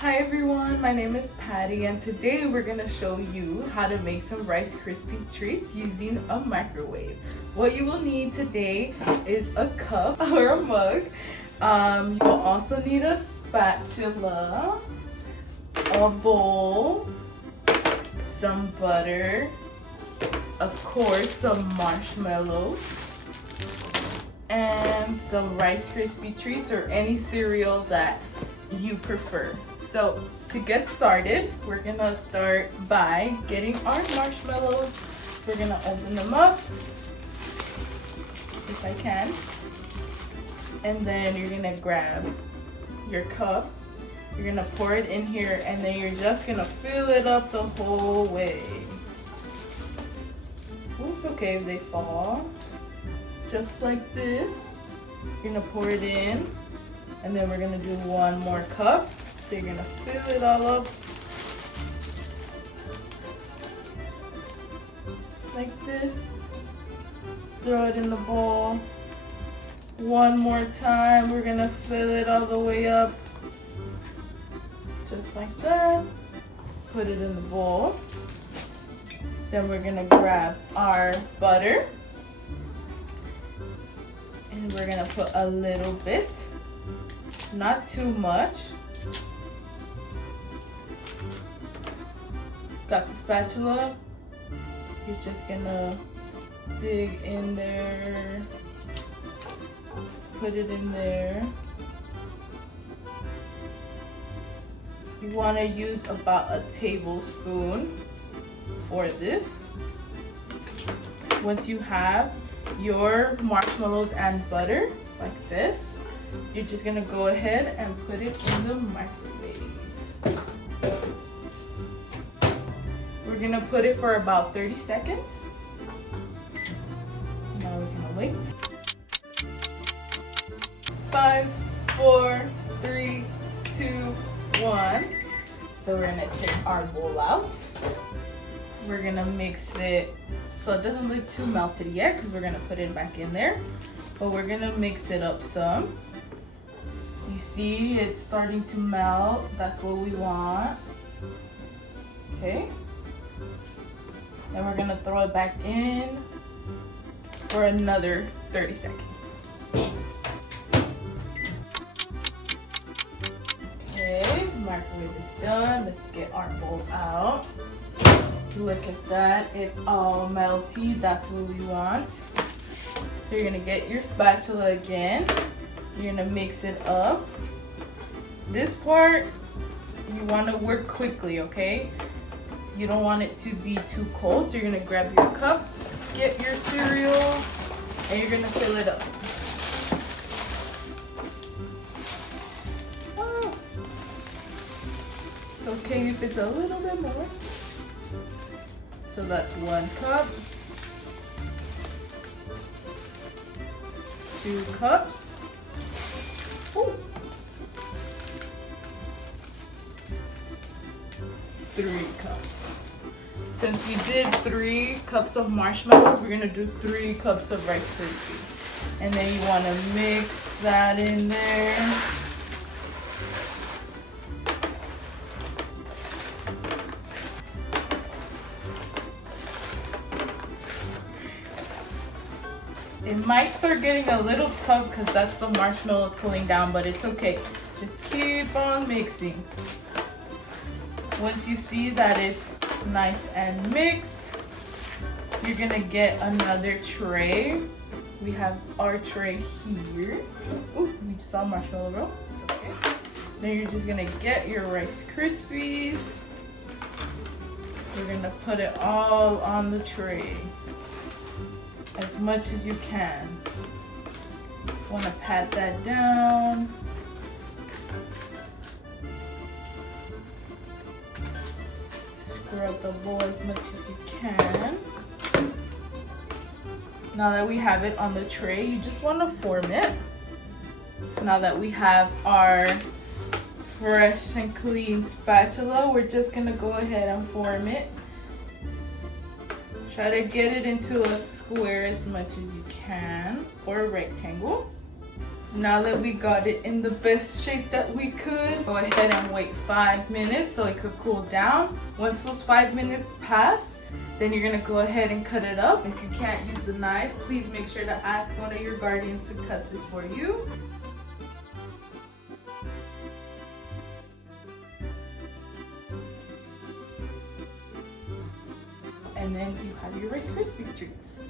Hi everyone, my name is Patty and today we're going to show you how to make some Rice Krispie treats using a microwave. What you will need today is a cup or a mug. You will also need a spatula, a bowl, some butter, of course some marshmallows, and some Rice Krispie treats or any cereal that you prefer. So to get started, we're gonna start by getting our marshmallows. We're gonna open them up, if I can. And then you're gonna grab your cup. You're gonna pour it in here and then you're just gonna fill it up the whole way. Well, it's okay if they fall. Just like this. You're gonna pour it in. And then we're gonna do one more cup. So you're gonna fill it all up like this. Throw it in the bowl. One more time, we're gonna fill it all the way up. Just like that. Put it in the bowl. Then we're gonna grab our butter. And we're gonna put a little bit. Not too much. Got the spatula. You're just gonna dig in there. Put it in there. You want to use about a tablespoon for this. Once you have your marshmallows and butter like this, you're just gonna go ahead and put it in the microwave. We're gonna put it for about 30 seconds. Now we're gonna wait. 5, 4, 3, 2, 1. So we're gonna take our bowl out. We're gonna mix it so it doesn't look too melted yet because we're gonna put it back in there. But we're gonna mix it up some. You see it's starting to melt. That's what we want. Okay. Then we're gonna throw it back in for another 30 seconds. Okay, microwave is done. Let's get our bowl out. Look at that, it's all melty. That's what we want. So you're gonna get your spatula again. You're gonna mix it up. This part, you wanna work quickly, okay? You don't want it to be too cold. So you're gonna grab your cup, get your cereal, and you're gonna fill it up. Oh. It's okay if it's a little bit more. So that's 1 cup. 2 cups. Ooh. 3 cups. Since we did 3 cups of marshmallows, we're gonna do 3 cups of Rice Krispies. And then you wanna mix that in there. It might start getting a little tough because that's the marshmallows cooling down, but it's okay. Just keep on mixing. Once you see that it's nice and mixed, you're gonna get another tray. We have our tray here. Ooh, we just saw marshmallow roll. It's okay. Then you're just gonna get your Rice Krispies. You're gonna put it all on the tray. As much as you can. Want to pat that down. Scrub the bowl as much as you can. Now that we have it on the tray, you just want to form it. Now that we have our fresh and clean spatula, we're just going to go ahead and form it. Try to get it into a square as much as you can, or a rectangle. Now that we got it in the best shape that we could, go ahead and wait 5 minutes so it could cool down. Once those 5 minutes pass, then you're gonna go ahead and cut it up. If you can't use a knife, please make sure to ask one of your guardians to cut this for you. And then you have your Rice Krispie treats.